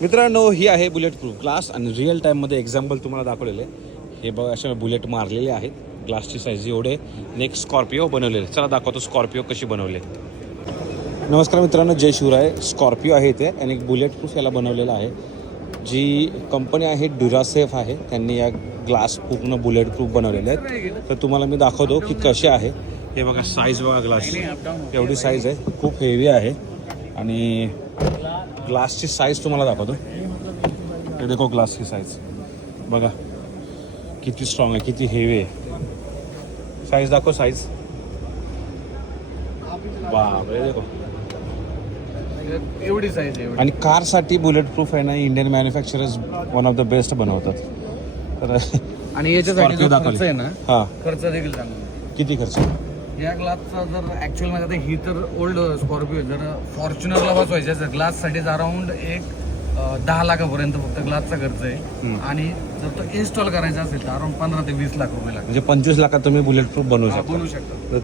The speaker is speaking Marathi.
मित्रांनो, ही आहे बुलेट प्रूफ ग्लास आणि रिअल टाईममध्ये एक्झाम्पल तुम्हाला दाखवलेले. हे बघा, अशा बुलेट मारलेले आहेत. ग्लासची साईज एवढे. नेक्स्ट स्कॉर्पिओ बनवलेले. चला दाखवतो स्कॉर्पिओ कशी बनवले. नमस्कार मित्रांनो, जय शिवराय. स्कॉर्पिओ आहे इथे आणि एक बुलेट प्रूफ याला बनवलेला आहे. जी कंपनी आहे ड्युरासेफ आहे, त्यांनी या ग्लास पूर्ण बुलेट प्रूफ बनवलेले आहेत. तर तुम्हाला मी दाखवतो की कसे आहे. हे बघा, साईज बघा ग्लासची एवढी साईज आहे, खूप हेवी आहे. आणि ग्लासची साईज तुम्हाला दाखवतो. हे देखो ग्लासची साईज बघा किती स्ट्रॉंग आहे, किती हेवी आहे. साईज दाखव, साईज. बापरे, देखो एवढी साईज आहे. आणि कारसाठी बुलेट प्रूफ आहे ना, Indian manufacturers one of the best बनवतात. तर आणि याच्यासाठी जो दाखवली. खर्च आहे ना, हां, खर्च देखील चांगला. किती खर्च? या ग्लासचा जर ऍक्च्युअल मध्ये आता ही तर ओल्ड स्कॉर्पिओ, जर फॉर्च्युनरला बसवायचं तर ग्लाससाठी अराउंड एक 10 लाखापर्यंत फक्त ग्लासचा खर्च आहे. आणि जर तो इन्स्टॉल करायचा असेल तर अराउंड 15 ते 20 लाख रुपये लागतात. म्हणजे 25 लाखात तुम्ही बुलेट प्रूफ बनवू शकता. बनवू शकता. तर